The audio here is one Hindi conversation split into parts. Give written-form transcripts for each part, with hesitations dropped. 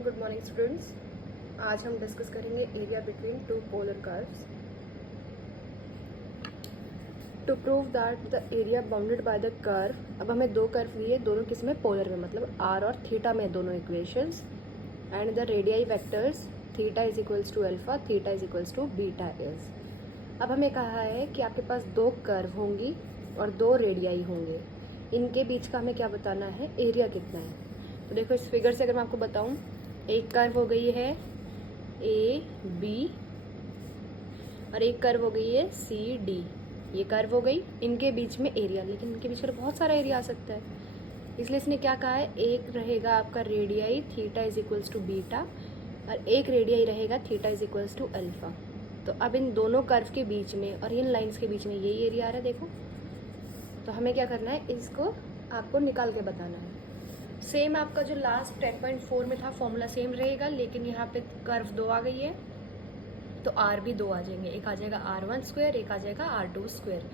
Good morning students. आज हम डिस्कस करेंगे area between two polar curves to prove that the area bounded by the curve. अब हमें दो कर्व दिए, दोनों किस में, पोलर में, मतलब आर और थीटा में दोनों equations, and the radii vectors theta is equals to alpha, theta is equals to beta is. अब हमें कहा है कि आपके पास दो कर्व होंगी और दो रेडियाई होंगे, इनके बीच का हमें क्या बताना है, एरिया कितना है। तो देखो इस फिगर से अगर मैं आपको बताऊं, एक कर्व हो गई है ए बी और एक कर्व हो गई है सी डी। ये कर्व हो गई, इनके बीच में एरिया, लेकिन इनके बीच में बहुत सारा एरिया आ सकता है, इसलिए इसने क्या कहा है, एक रहेगा आपका radii theta is equals to beta और एक रेडियाई रहेगा theta is equals to alpha. तो अब इन दोनों कर्व के बीच में और इन लाइंस के बीच में यही एरिया आ रहा है, देखो। तो हमें क्या करना है, इसको आपको निकाल के बताना है। सेम आपका जो लास्ट 10.4 में था फॉर्मूला सेम रहेगा, लेकिन यहाँ पे कर्व दो आ गई है तो आर भी दो आ जाएंगे, एक आ जाएगा R1 स्क्वायर, एक आ जाएगा R2 स्क्वायर।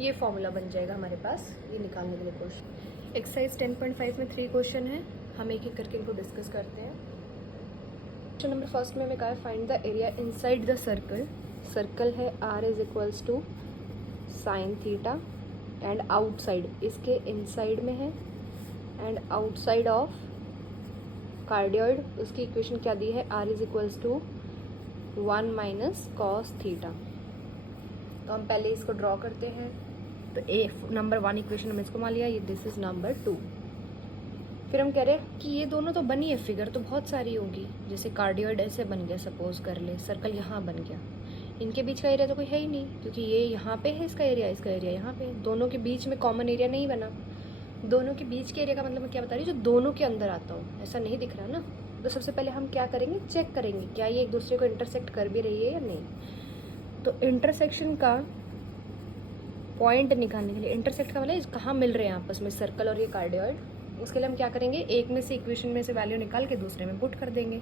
ये फॉर्मूला बन जाएगा हमारे पास ये निकालने के लिए क्वेश्चन। एक्सरसाइज 10.5 में 3 क्वेश्चन है, हम एक एक करके इनको डिस्कस करते हैं। क्वेश्चन नंबर फर्स्ट में हमें कहा है find the area inside the circle. Circle है R is equals to sine theta and outside इसके इनसाइड में है एंड आउटसाइड ऑफ कार्डियोइड, उसकी इक्वेशन क्या दी है, R is equals to 1 minus cos theta. तो हम पहले इसको ड्रॉ करते हैं। तो ए नंबर 1 इक्वेशन हमने इसको मान लिया, ये दिस इज नंबर 2। फिर हम कह रहे हैं कि ये दोनों तो बनी है, फिगर तो बहुत सारी होगी, जैसे कार्डियोइड ऐसे बन गया, सपोज कर ले, सर्कल यहाँ बन गया, इनके बीच का एरिया तो कोई है ही नहीं, क्योंकि ये यहाँ पे है इसका एरिया यहाँ पे है, दोनों के बीच में कॉमन एरिया नहीं बना। दोनों के बीच के एरिया का मतलब मैं क्या बता रही हूँ, जो दोनों के अंदर आता हूँ, ऐसा नहीं दिख रहा ना। तो सबसे पहले हम क्या करेंगे, चेक करेंगे क्या ये एक दूसरे को इंटरसेक्ट कर भी रही है या नहीं। तो इंटरसेक्शन का पॉइंट निकालने के लिए, इंटरसेक्ट का मतलब कहाँ मिल रहे हैं आपस में सर्कल और ये कार्डियोइड, उसके लिए हम क्या करेंगे, एक में से इक्वेशन में से वैल्यू निकाल के दूसरे में पुट कर देंगे।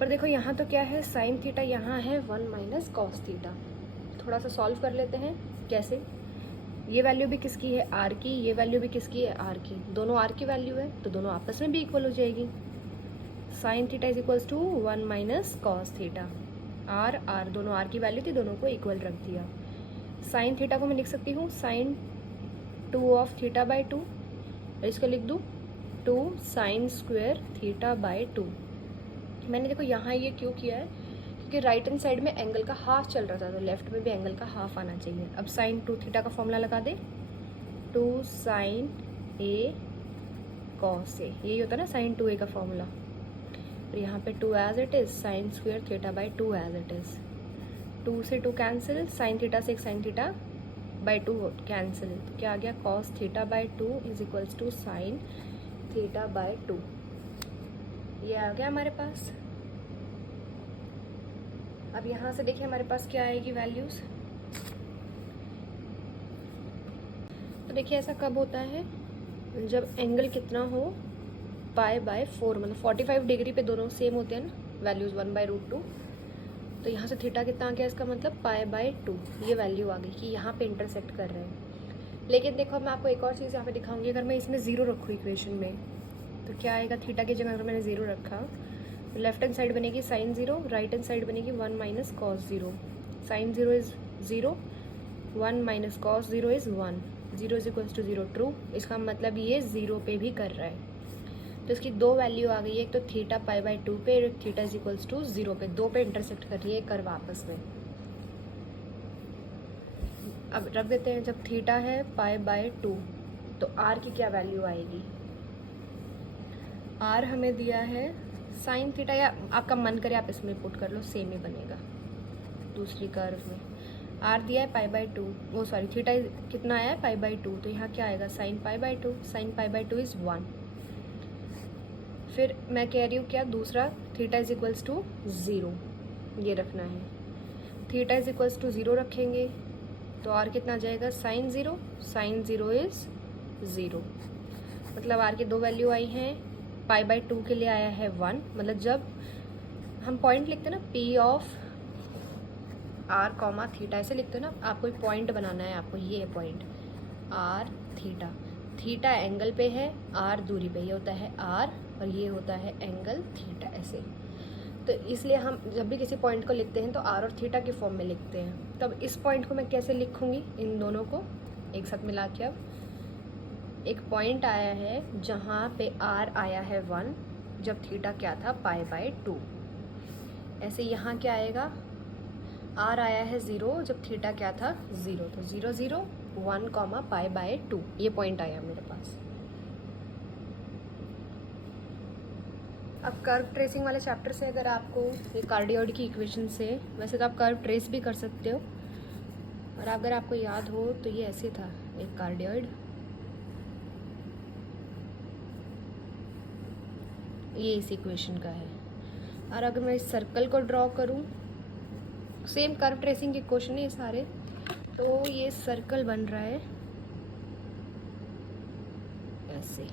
पर देखो यहाँ तो क्या है, साइन थीटा यहाँ है 1 माइनस कॉस थीटा। थोड़ा सा सॉल्व कर लेते हैं, कैसे, ये वैल्यू भी किसकी है, आर की, ये वैल्यू भी किसकी है, आर की, दोनों आर की वैल्यू है तो दोनों आपस में भी इक्वल हो जाएगी। Sine theta is equals to 1 minus cos theta, R दोनों आर की वैल्यू थी, दोनों को इक्वल रख दिया। साइन थीटा को मैं लिख सकती हूँ साइन 2 ऑफ थीटा बाई 2, इसको लिख दूँ 2 साइन स्क्वेयर थीटा बाई 2। मैंने देखो यहाँ ये क्यों किया है, कि राइट हैंड साइड में एंगल का हाफ चल रहा था, तो लेफ्ट में भी एंगल का हाफ आना चाहिए। अब साइन 2 थीटा का फॉर्मूला लगा दे, 2 साइन ए कॉस ए, यही होता है ना साइन 2a का फॉर्मूला। और यहाँ पे 2 as it is, sine square theta by 2 as it is, 2 से 2 कैंसिल, साइन थीटा से एक साइन थीटा बाई 2 कैंसिल, तो क्या आ गया, cos theta by 2 is equals to sine theta by 2। ये आ गया हमारे पास। अब यहाँ से देखिए हमारे पास क्या आएगी वैल्यूज। तो देखिए ऐसा कब होता है, जब एंगल कितना हो, पाई बाय 4, मतलब 45 डिग्री पे दोनों सेम होते हैं ना वैल्यूज, 1/√2। तो यहाँ से थीटा कितना आ गया, इसका मतलब पाई बाय 2, ये वैल्यू आ गई कि यहाँ पे इंटरसेक्ट कर रहे हैं। लेकिन देखो मैं आपको एक और चीज़ यहाँ पे दिखाऊंगी, अगर मैं इसमें 0 रखूँ इक्वेशन में तो क्या आएगा, थीटा की जगह अगर मैंने 0 रखा, लेफ्ट हैंड साइड बनेगी साइन 0, राइट हैंड साइड बनेगी 1 minus cos 0। Sine 0 is 0, 1 minus cos 0 is 1, 0 is equals to 0 true. इसका मतलब ये 0 पे भी कर रहा है। तो इसकी दो वैल्यू आ गई है, एक तो थीटा पाई बाई 2 पे, एक थीटा इज इक्वल्स टू 0 पे, 2 पे इंटरसेक्ट कर रही है कर्व आपस में। अब रख देते हैं, जब थीटा है पाई बाई 2 तो आर की क्या वैल्यू आएगी, आर हमें दिया है साइन थीटा, या आपका मन करे आप इसमें पुट कर लो, सेम ही बनेगा दूसरी कर्व में। आर दिया है पाई बाई 2, वो सॉरी थीटा कितना आया है, पाई बाई 2, तो यहाँ क्या आएगा, sine pi by 2, sine pi by 2 is 1। फिर मैं कह रही हूँ क्या, दूसरा थीटा इज इक्वल्स टू 0, ये रखना है। थीटा इज इक्वल्स टू 0 रखेंगे तो आर कितना आ जाएगा, साइन 0, साइन 0 इज 0, मतलब आर की दो वैल्यू आई हैं। पाई बाई 2 के लिए आया है 1, मतलब जब हम पॉइंट लिखते हैं ना, P of R comma theta ऐसे लिखते हैं ना, आपको एक पॉइंट बनाना है, आपको ये point R theta, theta angle पे है, आर दूरी पे, ये होता है आर और ये होता है एंगल थीटा, ऐसे। तो इसलिए हम जब भी किसी पॉइंट को लिखते हैं तो आर और थीटा के फॉर्म में लिखते हैं। तब इस पॉइंट को मैं कैसे लिखूँगी, इन दोनों को एक साथ मिला के। अब एक पॉइंट आया है जहाँ पे आर आया है 1, जब थीटा क्या था π/2। ऐसे यहाँ क्या आएगा, आर आया है 0 जब थीटा क्या था 0, तो 0 0 1 π/2 ये पॉइंट आया मेरे पास। अब कर्व ट्रेसिंग वाले चैप्टर से अगर आपको ये कार्डियोइड की इक्वेशन से, वैसे तो आप कर्व ट्रेस भी कर सकते हो, और अगर आपको याद हो तो ये ऐसे था एक कार्डियोइड, ये इस इक्वेशन का है। और अगर मैं इस सर्कल को ड्रॉ करूँ, सेम कर्व ट्रेसिंग के क्वेश्चन है ये सारे, तो ये सर्कल बन रहा है ऐसे,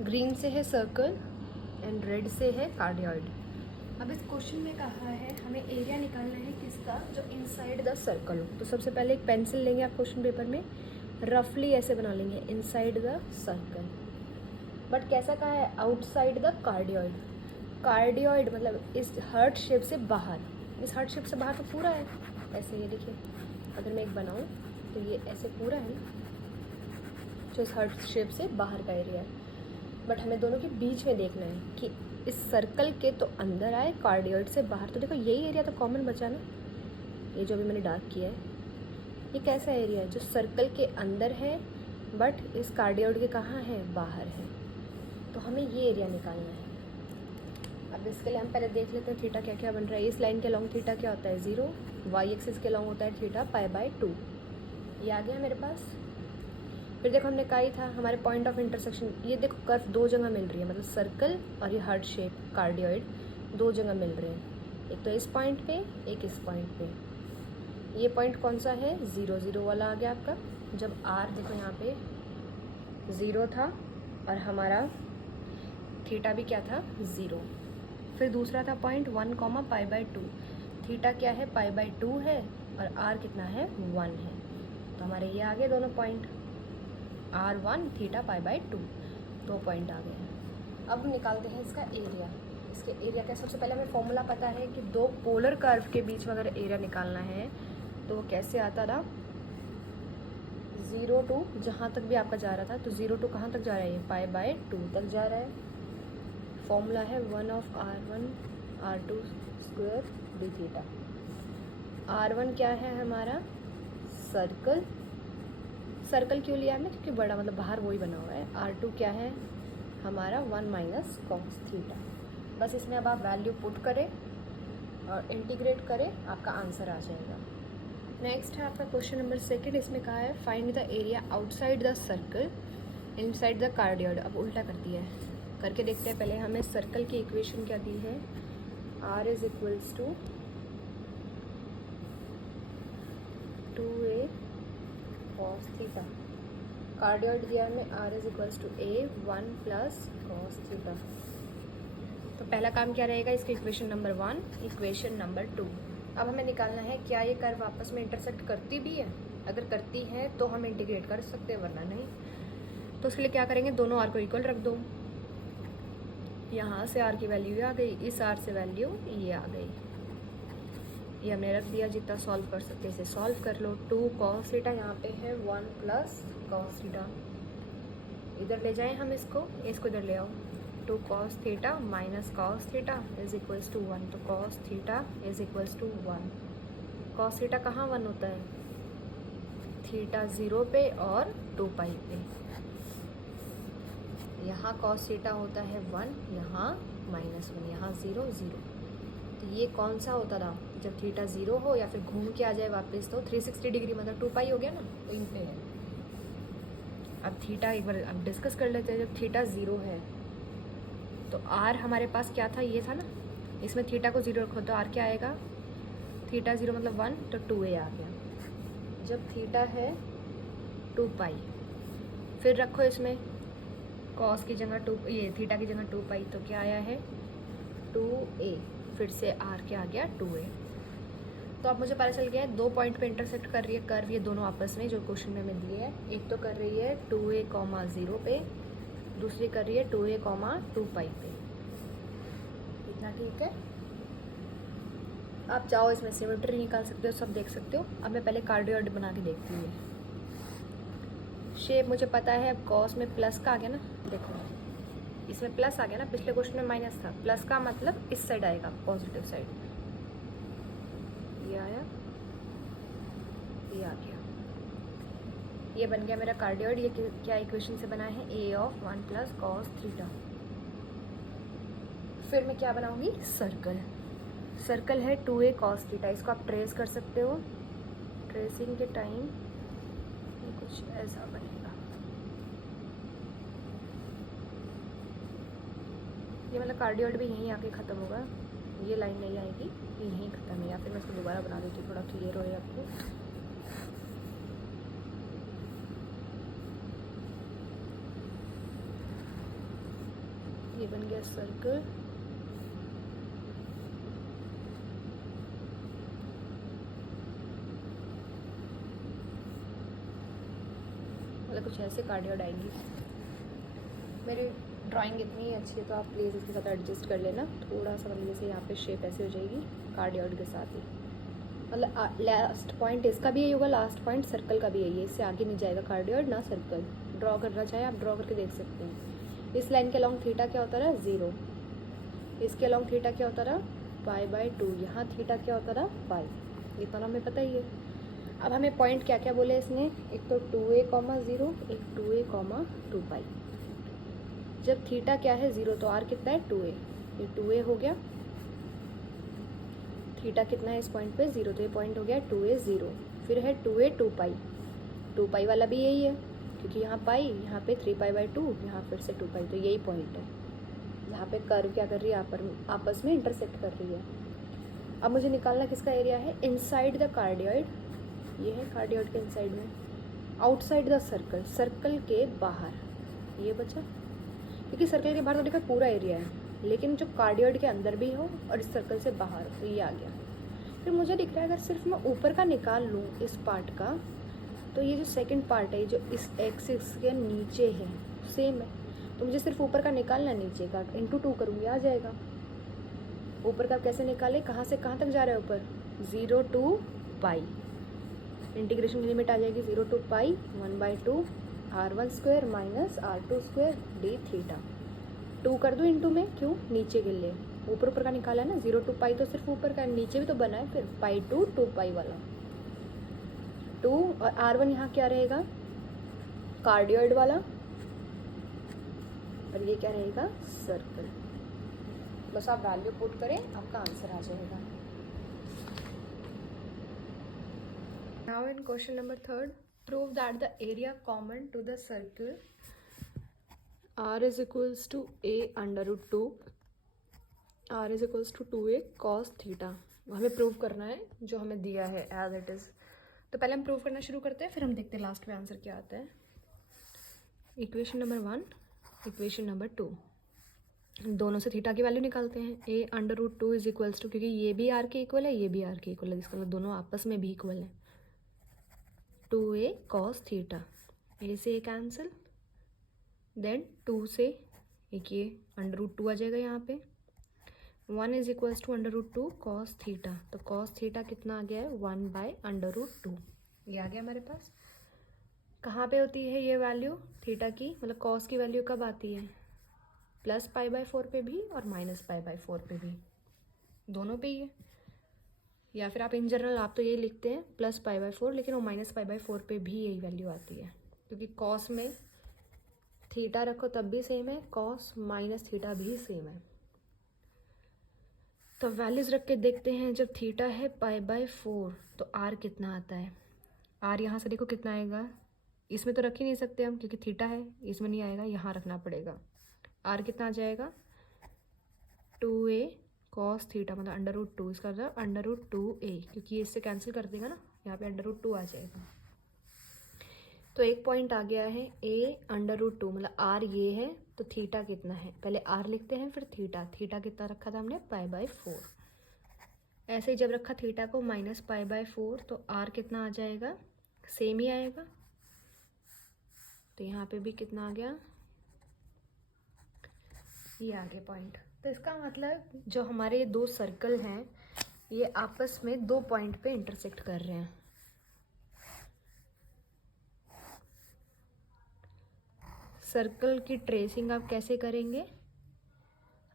ग्रीन से है सर्कल एंड रेड से है कार्डियोइड। अब इस क्वेश्चन में कहा है हमें एरिया निकालना है किसका, जो इनसाइड द सर्कल हो। तो सबसे पहले एक पेंसिल लेंगे आप क्वेश्चन पेपर में, रफली ऐसे बना लेंगे इनसाइड द सर्कल, बट कैसा कहा है, आउटसाइड द कार्डियोइड। कार्डियोइड मतलब इस हार्ट शेप से बाहर, इस हार्ट शेप से बाहर तो पूरा है ऐसे, ये देखिए अगर मैं एक बनाऊँ तो ये ऐसे पूरा है ना, जो इस हार्ट शेप से बाहर का एरिया है। बट हमें दोनों के बीच में देखना है कि इस सर्कल के तो अंदर आए, कार्डियोइड से बाहर। तो देखो यही एरिया तो कॉमन बचा ना, ये जो भी मैंने डार्क किया है, ये कैसा एरिया है जो सर्कल के अंदर है बट इस कार्डियोइड के कहाँ है, बाहर है। तो हमें ये एरिया निकालना है। अब इसके लिए हम पहले देख लेते हैं थीटा क्या क्या बन रहा है। इस लाइन के लॉन्ग थीटा क्या होता है 0, वाई एक्सिस के लॉन्ग होता है थीटा π/2। ये आ गया मेरे पास। फिर देखो हमने कहा ही था हमारे पॉइंट ऑफ इंटरसेक्शन, ये देखो कर्व दो जगह मिल रही है, मतलब सर्कल और ये हार्ट शेप कार्डियोइड दो जगह मिल रहे हैं, एक तो इस पॉइंट पे, एक इस पॉइंट पे। ये पॉइंट कौन सा है, 0 0 वाला आ गया आपका, जब आर देखो यहाँ पे 0 था और हमारा थीटा भी क्या था 0। फिर दूसरा था पॉइंट 1 π/2, थीटा क्या है π/2 है और आर कितना है 1 है। तो हमारे ये आ गए दोनों पॉइंट, R1 थीटा π/2, 2 पॉइंट आ गए हैं। अब निकालते हैं इसका एरिया। इसके एरिया का सबसे पहले हमें फॉर्मूला पता है कि दो पोलर कर्व के बीच में अगर एरिया निकालना है तो वो कैसे आता था, 0 to जहाँ तक भी आपका जा रहा था, तो 0 to कहाँ तक जा रहा है, ये π/2 तक जा रहा है। फॉर्मूला है 1/r1 r2 square D theta. R1 क्या है हमारा, सर्कल, सर्कल क्यों लिया हमने, क्योंकि बड़ा मतलब बाहर वही बना हुआ है। R2 क्या है हमारा 1 - cos थीटा। बस इसमें अब आप वैल्यू पुट करें और इंटीग्रेट करें, आपका आंसर आ जाएगा। नेक्स्ट है आपका क्वेश्चन नंबर 2। इसमें कहा है find the area outside the circle inside the cardioid. अब उल्टा कर दिया है, करके देखते हैं। पहले हमें सर्कल की इक्वेशन क्या दी है, R = 2a cos theta. Cardioid दिया हमें R = a 1 + cos थीटा। तो पहला काम क्या रहेगा, इसका इक्वेशन नंबर 1, इक्वेशन नंबर 2। अब हमें निकालना है क्या ये कर्व आपस में इंटरसेक्ट करती भी है। अगर करती है तो हम इंटीग्रेट कर सकते हैं, वरना नहीं। तो उसके लिए क्या करेंगे, दोनों आर को इक्वल रख दो। यहाँ से आर की वैल्यू ये आ गई, इस आर से वैल्यू ये आ गई, ये हमने रख दिया। जितना सॉल्व कर सकते इसे सॉल्व कर लो। 2 cos थीटा यहाँ पे है 1 + cos थीटा, इधर ले जाएं हम इसको इधर ले आओ। 2 cos थीटा - cos थीटा = 1, तो cos थीटा = 1। cos थीटा कहाँ 1 होता है, थीटा 0 पे और 2π पे। यहाँ cos थीटा होता है 1, यहाँ -1, यहाँ 0 0। तो ये कौन सा होता था, जब थीटा 0 हो या फिर घूम के आ जाए वापस, तो 360 डिग्री मतलब 2π हो गया ना, तो इन पे है। अब थीटा एक बार अब डिस्कस कर लेते हैं। जब थीटा 0 है तो आर हमारे पास क्या था, ये था ना, इसमें थीटा को 0 रखो तो आर क्या आएगा, थीटा 0 मतलब 1, तो 2a आ गया। जब थीटा है 2π, फिर रखो इसमें कॉस की जगह 2, ये थीटा की जगह 2π, तो क्या आया है 2a, फिर से आर क्या आ गया 2a। तो अब मुझे पता चल गया है 2 पॉइंट पे इंटरसेक्ट कर रही है कर्व ये दोनों आपस में, जो क्वेश्चन में मैं दिए है। एक तो कर रही है 2a, 0 पे, दूसरी कर रही है 2a, 2 पाई पे। इतना ठीक है। आप चाहो इसमें सिमेट्री निकाल सकते हो, सब देख सकते हो। अब मैं पहले कार्डियोइड बना के देखती हूँ। शेप मुझे पता है। अब कॉस में प्लस का आ गया ना, देखो इसमें प्लस आ गया ना, पिछले क्वेश्चन में माइनस था। प्लस का मतलब इस साइड आएगा, पॉजिटिव साइड। ये आया, ये आ गया, ये बन गया मेरा कार्डियोइड। ये क्या इक्वेशन से बना है? a of 1 plus cos theta. फिर मैं क्या बनाऊंगी? सर्कल। सर्कल है 2a कॉस थीटा। इसको आप ट्रेस कर सकते हो। ट्रेसिंग के टाइम ये कुछ ऐसा बनेगा। ये मतलब कार्डियोइड भी यहीं आके ख़त्म होगा, ये लाइन नहीं आएगी, ये यहीं ख़त्म है। या फिर मैं इसको दोबारा बना देती हूँ, थोड़ा क्लियर हो आपको। ये बन गया सर्कल। मतलब कुछ ऐसे कार्डियोइड आएंगी। मेरी ड्राइंग इतनी अच्छी है तो आप प्लीज़ इसके साथ एडजस्ट कर लेना थोड़ा सा। मतलब जैसे यहाँ पे शेप ऐसे हो जाएगी कार्डियोइड के साथ ही। मतलब लास्ट पॉइंट इसका भी यही होगा, लास्ट पॉइंट सर्कल का भी यही है। इससे आगे नहीं जाएगा कार्डियोइड ना सर्कल। ड्रॉ करना चाहे आप ड्रॉ करके देख सकते हैं। इस लाइन के अलॉन्ग थीटा क्या होता रहा? 0। इसके अलॉन्ग थीटा क्या होता रहा? π/2। यहाँ थीटा क्या होता रहा? पाई। ये तो हमें पता ही है। अब हमें पॉइंट क्या क्या बोले इसने? एक तो 2a, 0, एक 2a, 2 पाई। जब थीटा क्या है? 0, तो r कितना है? 2a। ये 2a हो गया। थीटा कितना है इस पॉइंट पे? 0, तो ये पॉइंट हो गया 2a, 0। फिर है 2a, 2 पाई। 2 पाई वाला भी यही है, क्योंकि यहाँ पाई, यहाँ पे 3π/2, यहाँ फिर से 2 पाई। तो यही पॉइंट है यहाँ पे कर्व क्या कर रही है? आपस में इंटरसेक्ट कर रही है। अब मुझे निकालना किसका एरिया है? Inside the cardioid. ये है कार्डियोइड के इनसाइड में। आउटसाइड द सर्कल, सर्कल के बाहर। ये बचा, क्योंकि सर्कल के बाहर तो देखो पूरा एरिया है, लेकिन जो कार्डियोइड के अंदर भी हो और इस सर्कल से बाहर हो, तो ये आ गया। फिर मुझे दिख रहा है अगर सिर्फ मैं ऊपर का निकाल लूँ इस पार्ट का, तो ये जो सेकंड पार्ट है जो इस एक्सिस के नीचे है सेम है, तो मुझे सिर्फ ऊपर का निकालना, नीचे का इंटू 2 करूँगी आ जाएगा। ऊपर का कैसे निकाले? कहाँ से कहाँ तक जा रहा है ऊपर? 0 to पाई। इंटीग्रेशन की लिमिट आ जाएगी 0 to pi 1/2 r1² minus r2² d theta. 2 कर दो इंटू में, क्यों? नीचे के लिए। ऊपर ऊपर का निकाला है ना, 0 to पाई तो सिर्फ ऊपर का, नीचे भी तो बना है। फिर π/2 2 पाई वाला 2, और r1 यहाँ क्या रहेगा? कार्डियोइड वाला, और ये क्या रहेगा? सर्कल। बस आप वैल्यू पुट करें, आपका आंसर आ जाएगा। Now in question number 3, prove that the area common to the circle r is equals to a under root 2, r is equals to 2a cos theta. हमें प्रूव करना है जो हमें दिया है एज इट इज़। तो पहले हम प्रूव करना शुरू करते हैं, फिर हम देखते हैं लास्ट में आंसर क्या आता है। इक्वेशन नंबर 1, इक्वेशन नंबर 2, दोनों से थीटा की वैल्यू निकालते हैं। a under root 2 is equals to, क्योंकि ये भी r के इक्वल है, ये भी r के इक्वल है, इसका मतलब दोनों आपस में भी इक्वल है। 2a cos थीटा, a से a कैंसिल, देन 2 से एक ये अंडर रूट 2 आ जाएगा यहाँ पे। 1 is equals to under root 2 cos theta, तो कॉस थीटा कितना आ गया है? 1/√2। ये आ गया हमारे पास। कहाँ पे होती है ये वैल्यू थीटा की? मतलब कॉस की वैल्यू कब आती है? प्लस π/4 पे भी और माइनस π/4 पे भी, दोनों पे ही है। या फिर आप इन जनरल आप तो यही लिखते हैं प्लस π/4, लेकिन वो माइनस π/4 पे भी यही वैल्यू आती है, क्योंकि कॉस में थीटा रखो तब भी सेम है, कॉस माइनस थीटा भी सेम है। तो वैल्यूज़ रख के देखते हैं। जब थीटा है π/4 तो r कितना आता है? r यहाँ से देखो कितना आएगा, इसमें तो रख ही नहीं सकते हम क्योंकि थीटा है, इसमें नहीं आएगा, यहाँ रखना पड़ेगा। r कितना आ जाएगा? 2a cos थीटा, मतलब अंडर रूट 2, इसका मतलब अंडर√2a, क्योंकि ये इससे कैंसिल कर देगा ना, यहाँ पे अंडर√2 आ जाएगा। तो एक पॉइंट आ गया है a अंडर√2, मतलब r ये है, तो थीटा कितना है? पहले r लिखते हैं फिर थीटा। थीटा कितना रखा था हमने? π/4। ऐसे ही जब रखा थीटा को -π/4 तो r कितना आ जाएगा, सेम ही आएगा। तो यहाँ पे भी कितना आ गया, ये आ गया पॉइंट। तो इसका मतलब जो हमारे दो सर्कल हैं ये आपस में 2 पॉइंट पे इंटरसेक्ट कर रहे हैं। सर्कल की ट्रेसिंग आप कैसे करेंगे,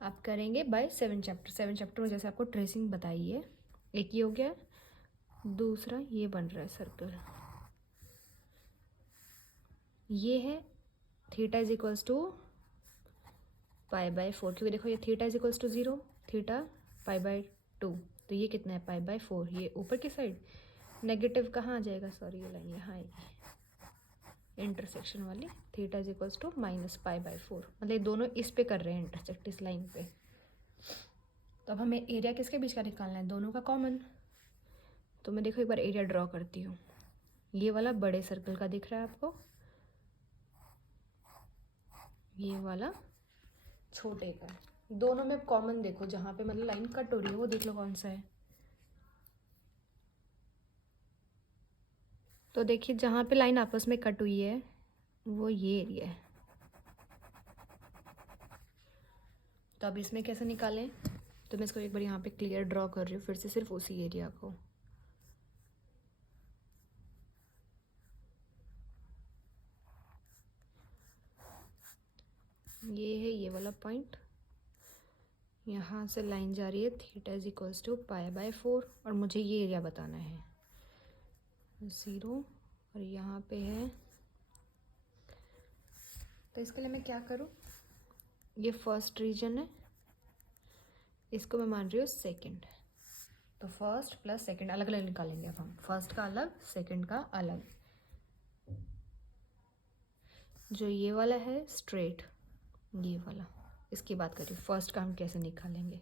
आप करेंगे बाय 7 चैप्टर। 7 चैप्टर में जैसे आपको ट्रेसिंग बताई है, एक ये हो गया, दूसरा ये बन रहा है सर्कल, ये है थीटा इज इक्वल्स टू π/4, क्योंकि देखो ये theta is equals to 0, theta π/2, तो ये कितना है π/4, ये ऊपर की साइड नेगेटिव कहाँ आ जाएगा, सॉरी ये लाइन यहाँ आएगी इंटरसेक्शन वाली, थीटा इज इक्वल्स टू -π/4, मतलब ये दोनों इस पे कर रहे हैं इंटरसेक्ट, इस लाइन पे। तो अब हमें एरिया किसके बीच का निकालना है, दोनों का कॉमन। तो मैं देखो एक बार एरिया ड्रॉ करती हूँ, ये वाला बड़े सर्कल का दिख रहा है आपको, ये वाला छोटे का, दोनों में कॉमन देखो, जहाँ पे मतलब लाइन कट हो रही है वो देख लो कौन सा है। तो देखिए जहाँ पे लाइन आपस में कट हुई है वो ये एरिया है। तो अब इसमें कैसे निकालें, तो मैं इसको एक बार यहाँ पे क्लियर ड्रॉ कर रही हूँ फिर से, सिर्फ उसी एरिया को। ये है ये वाला पॉइंट, यहाँ से लाइन जा रही है थीटा इज इक्वल्स टू π/4 और मुझे ये एरिया बताना है 0, और यहाँ पे है। तो इसके लिए मैं क्या करूँ, ये फर्स्ट रीजन है, इसको मैं मान रही हूँ सेकंड। तो फर्स्ट प्लस सेकंड अलग अलग निकालेंगे अब हम, फर्स्ट का अलग सेकंड का अलग। जो ये वाला है स्ट्रेट, ये वाला, इसकी बात करिए फर्स्ट का हम कैसे निकालेंगे।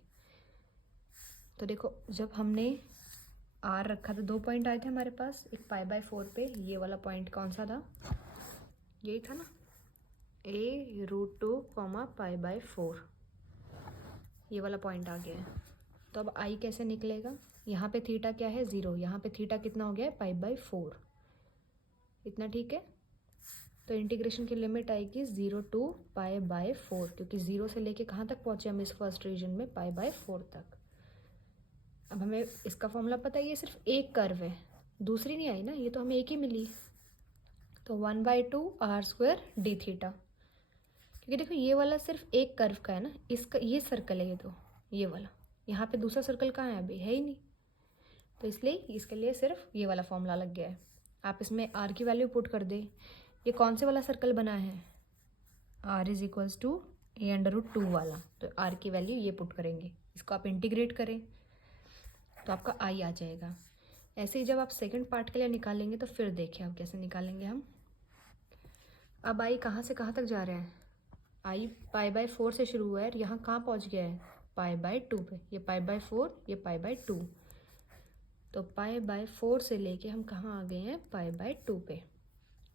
तो देखो जब हमने r रखा था 2 पॉइंट आए थे हमारे पास, एक π/4 पे, ये वाला पॉइंट कौन सा था, यही था ना, a√2, π/4, ये वाला पॉइंट आ गया है। तो अब i कैसे निकलेगा, यहाँ पे थीटा क्या है 0, यहाँ पे थीटा कितना हो गया है π/4, इतना ठीक है। तो इंटीग्रेशन की लिमिट आएगी 0 to π/4, क्योंकि 0 से लेके कहाँ तक पहुँचे हम इस फर्स्ट रीजन में, π/4 तक। अब हमें इसका फॉर्मूला पता है, ये सिर्फ एक कर्व है, दूसरी नहीं आई ना, ये तो हमें एक ही मिली। तो 1/2 r² dθ, क्योंकि देखो ये वाला सिर्फ एक कर्व का है ना, इसका ये सर्कल है, ये तो ये वाला, यहाँ पे दूसरा सर्कल कहाँ है, अभी है ही नहीं, तो इसलिए इसके लिए सिर्फ ये वाला फॉर्मूला लग गया है। आप इसमें r की वैल्यू पुट कर दे, ये कौन से वाला सर्कल बना है, r is equals to a√2 वाला, तो r की वैल्यू ये पुट करेंगे, इसको आप इंटीग्रेट करें तो आपका i आ जाएगा। ऐसे ही जब आप सेकंड पार्ट के लिए निकालेंगे तो फिर देखिए आप कैसे निकालेंगे हम। अब i कहाँ से कहाँ तक जा रहा है, i π/4 से शुरू हुआ है और यहाँ कहाँ पहुँच गया है, π/2 पे, ये π/4 ये π/2, तो π/4 से लेके हम कहाँ आ गए हैं, π/2 पे।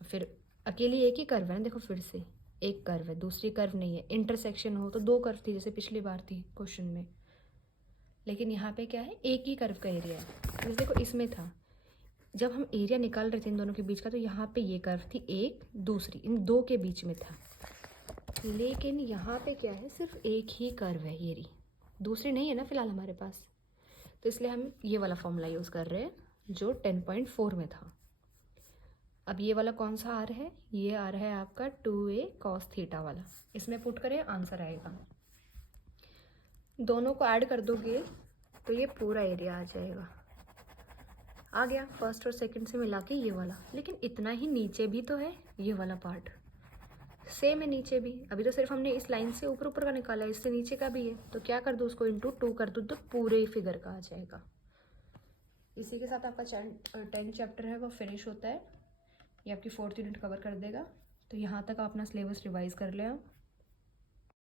फिर अकेली एक ही कर्व है ना, देखो फिर से एक कर्व है, दूसरी कर्व नहीं है। इंटरसेक्शन हो तो 2 कर्व थी जैसे पिछली बार थी क्वेश्चन में, लेकिन यहाँ पे क्या है, एक ही कर्व का एरिया है। तो देखो इसमें था, जब हम एरिया निकाल रहे थे इन दोनों के बीच का, तो यहाँ पे ये कर्व थी एक, दूसरी इन दो के बीच में था, लेकिन यहाँ पे क्या है, सिर्फ एक ही कर्व है, ये रही, दूसरी नहीं है ना फिलहाल हमारे पास। तो इसलिए हम ये वाला फॉर्मूला यूज़ कर रहे हैं जो 10.4 में था। अब ये वाला कौन सा आ रहा है, ये आ रहा है आपका 2a cos थीटा वाला, इसमें पुट करें आंसर आएगा। दोनों को ऐड कर दोगे तो ये पूरा एरिया आ जाएगा, आ गया फर्स्ट और सेकंड से मिला के ये वाला। लेकिन इतना ही नीचे भी तो है, ये वाला पार्ट सेम है नीचे भी, अभी तो सिर्फ हमने इस लाइन से ऊपर ऊपर का निकाला है, इससे नीचे का भी है, तो क्या कर दो उसको इंटू 2 कर दो तो पूरे फिगर का आ जाएगा। इसी के साथ आपका 10 चैप्टर है वो फिनिश होता है, ये आपकी 4th यूनिट कवर कर देगा। तो यहाँ तक आप अपना सिलेबस रिवाइज कर लें आप।